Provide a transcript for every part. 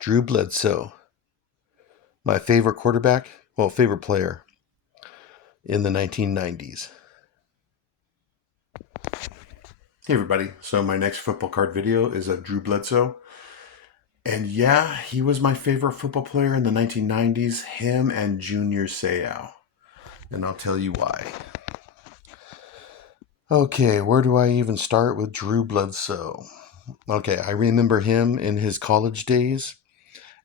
Drew Bledsoe, my favorite quarterback, favorite player in the 1990s. Hey everybody, so my next football card video is of Drew Bledsoe. And yeah, he was my favorite football player in the 1990s, him and Junior Seau. And I'll tell you why. Okay, where do I even start with Drew Bledsoe? Okay, I remember him in his college days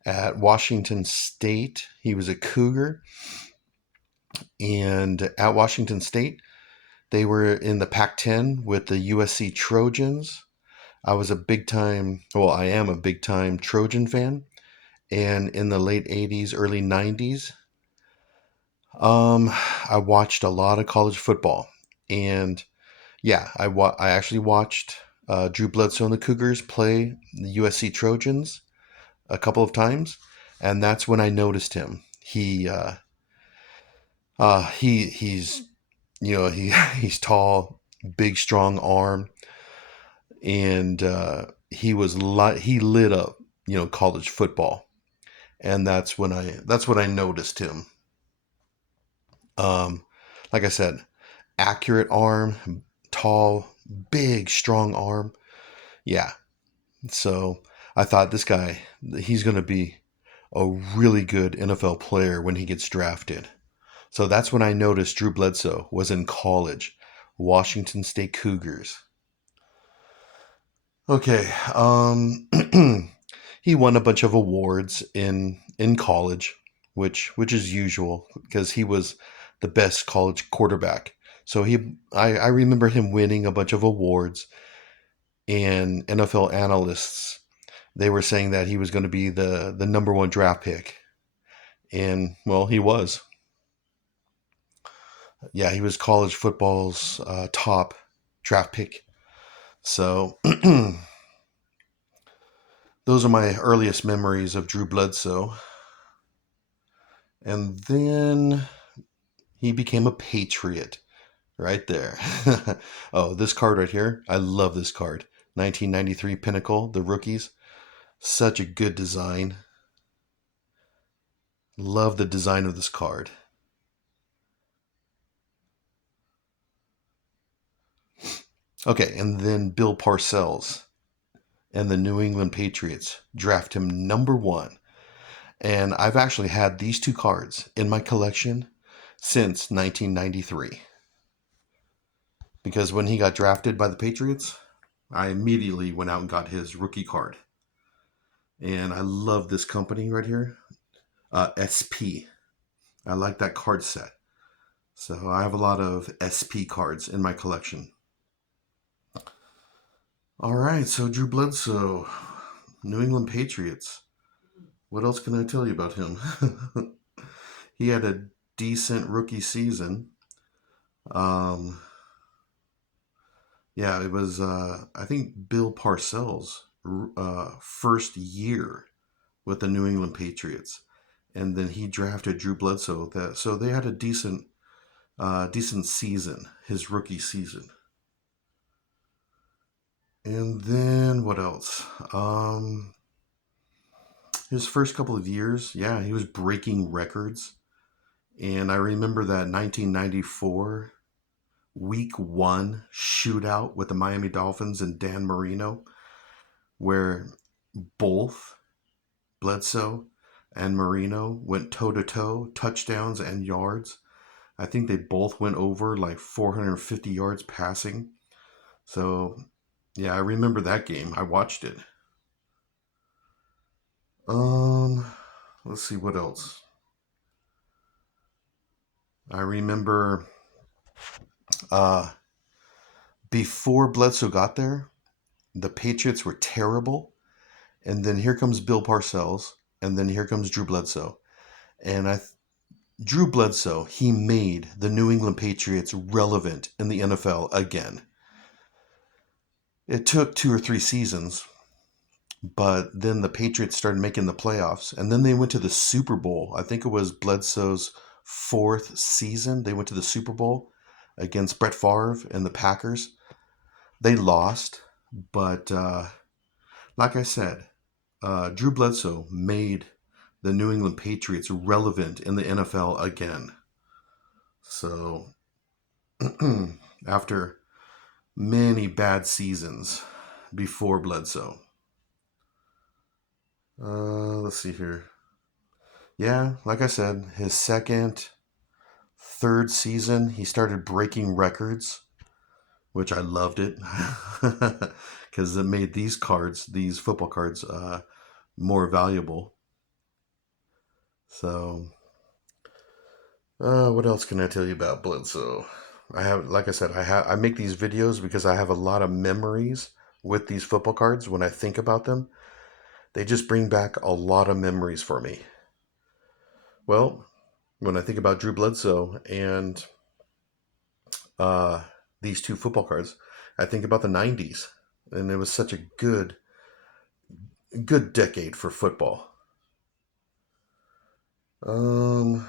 at Washington State. He was a Cougar. And at Washington State, they were in the Pac 10 with the USC Trojans. I am a big time Trojan fan. And in the late 80s, early 90s, I watched a lot of college football. And yeah, I actually watched Drew Bledsoe and the Cougars play the USC Trojans a couple of times. And that's when I noticed him. He's he's tall, big, strong arm, and he lit up college football, and that's when I noticed him. Um, like I said, accurate arm, tall, big, strong arm. Yeah, so I thought this guy, he's going to be a really good NFL player when he gets drafted. So that's when I noticed Drew Bledsoe was in college, Washington State Cougars. Okay, he won a bunch of awards in college, which is usual because he was the best college quarterback. So I remember him winning a bunch of awards, and NFL analysts, they were saying that he was going to be the number one draft pick, and well, he was. Yeah, he was college football's top draft pick. So those are my earliest memories of Drew Bledsoe. And then he became a Patriot right there. Oh, this card right here. I love this card. 1993 Pinnacle, the rookies. Such a good design. Love the design of this card. Okay, and then Bill Parcells and the New England Patriots draft him number one. And I've actually had these two cards in my collection since 1993. Because when he got drafted by the Patriots, I immediately went out and got his rookie card. And I love this company right here, SP. I like that card set. So I have a lot of SP cards in my collection. All right, so Drew Bledsoe, New England Patriots. What else can I tell you about him? He had a decent rookie season. Um, yeah, it was, I think, Bill Parcells' first year with the New England Patriots. And then he drafted Drew Bledsoe. So they had a decent season, his rookie season. And then what else? His first couple of years, yeah, he was breaking records. And I remember that 1994 Week 1 shootout with the Miami Dolphins and Dan Marino, where both Bledsoe and Marino went toe to toe, touchdowns and yards. I think they both went over like 450 yards passing. So, yeah, I remember that game. I watched it. Um, let's see what else. I remember uh before Bledsoe got there, the Patriots were terrible, and then here comes Bill Parcells, and then here comes Drew Bledsoe. And Drew Bledsoe, he made the New England Patriots relevant in the NFL again. It took 2 or 3 seasons, but then the Patriots started making the playoffs, and then they went to the Super Bowl. I think it was Bledsoe's fourth season. They went to the Super Bowl against Brett Favre and the Packers. They lost, but like I said, Drew Bledsoe made the New England Patriots relevant in the NFL again. So after many bad seasons before Bledsoe. Let's see here. Yeah, like I said, his second, third season, he started breaking records, which I loved it because it made these cards, these football cards, more valuable. So, what else can I tell you about Bledsoe? I have, like I said, I make these videos because I have a lot of memories with these football cards. When I think about them, they just bring back a lot of memories for me. Well, when I think about Drew Bledsoe and uh, these two football cards, I think about the '90s, and it was such a good decade for football. Um,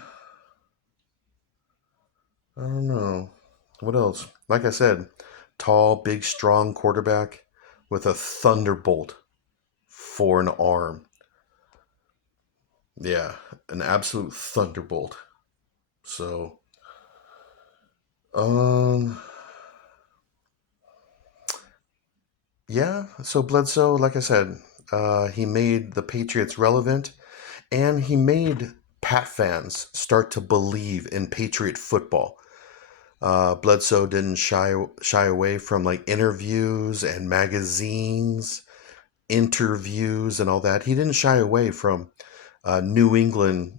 I don't know what else. Like I said, tall, big, strong quarterback with a thunderbolt for an arm. Yeah, an absolute thunderbolt. So, um, yeah. So Bledsoe, like I said, he made the Patriots relevant, and he made Pat fans start to believe in Patriot football. Bledsoe didn't shy away from like interviews and magazines, interviews and all that. He didn't shy away from New England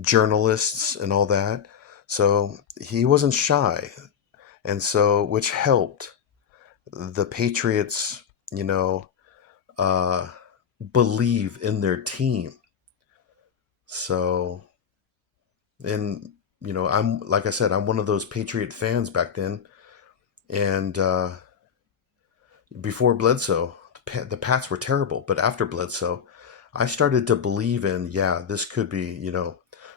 journalists and all that. So he wasn't shy, and so which helped the Patriots, you know, uh, believe in their team. So, and I'm like I said, I'm one of those Patriot fans back then, and before Bledsoe, the Pats were terrible, but after Bledsoe, I started to believe in, yeah, this could be,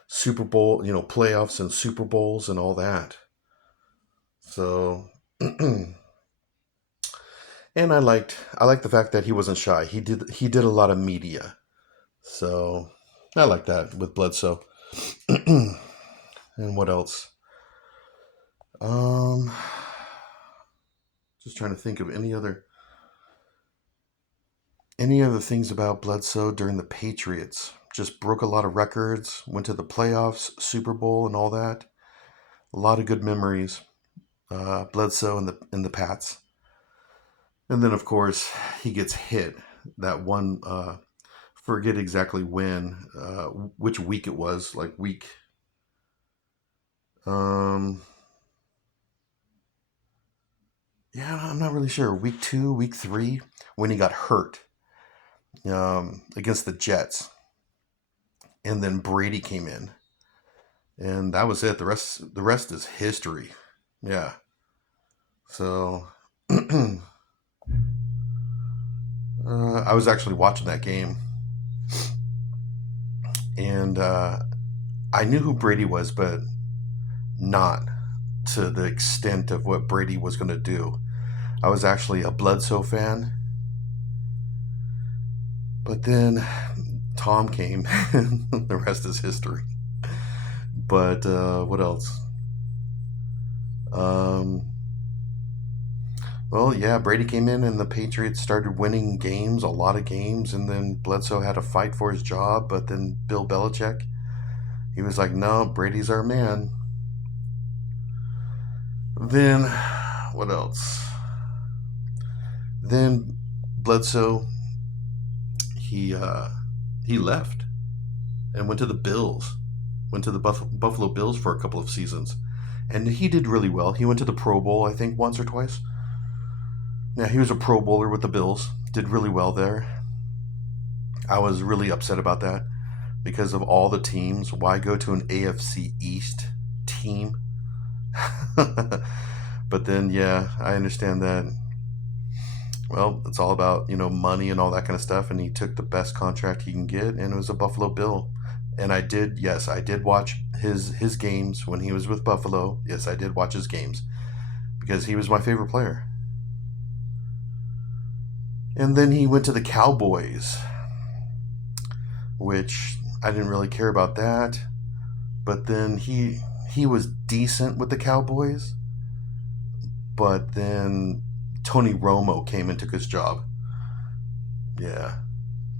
Super Bowl, playoffs and Super Bowls and all that. So, and I liked the fact that he wasn't shy. He did a lot of media. So, I like that with Bledsoe. And what else? Um, just trying to think of any other things about Bledsoe during the Patriots. Just broke a lot of records, went to the playoffs, Super Bowl, and all that. A lot of good memories. Bledsoe and the Pats, and then of course he gets hit. That one, forget exactly when, which week it was. Like week, um, yeah, I'm not really sure. Week 2, week 3, when he got hurt against the Jets, and then Brady came in, and that was it. The rest is history. Yeah. So I was actually watching that game, and I knew who Brady was, but not to the extent of what Brady was going to do. I was actually a Bledsoe fan, but then Tom came, and the rest is history. But what else? Um, well, yeah, Brady came in, and the Patriots started winning games, a lot of games, and then Bledsoe had to fight for his job. But then Bill Belichick, he was like, "No, Brady's our man." Then what else? Then Bledsoe, he uh, he left and went to the Bills, went to the Buffalo Bills for a couple of seasons, and he did really well. He went to the Pro Bowl, I think, once or twice. Yeah, he was a Pro Bowler with the Bills. Did really well there. I was really upset about that because of all the teams. Why go to an AFC East team? But then, yeah, I understand that. Well, it's all about money and all that kind of stuff, and he took the best contract he can get, and it was a Buffalo Bill. And yes, I did watch his games when he was with Buffalo. Yes, I did watch his games because he was my favorite player. And then he went to the Cowboys, which I didn't really care about that. But then he was decent with the Cowboys. But then Tony Romo came and took his job. Yeah.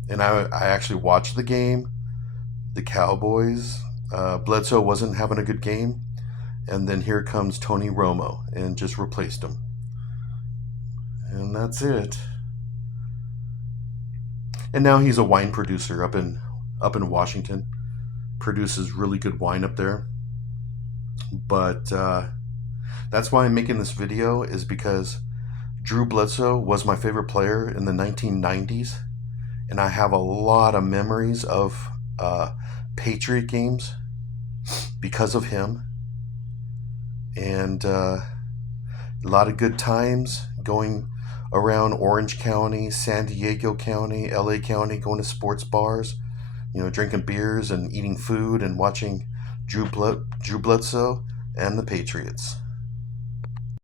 And I actually watched the game. The Cowboys. Bledsoe wasn't having a good game. And then here comes Tony Romo and just replaced him. And that's it. And now he's a wine producer up in Washington. Produces really good wine up there. But that's why I'm making this video, is because Drew Bledsoe was my favorite player in the 1990s, and I have a lot of memories of Patriot games because of him, and a lot of good times going around Orange County, San Diego County, LA County, going to sports bars, drinking beers and eating food and watching Drew Bledsoe and the Patriots.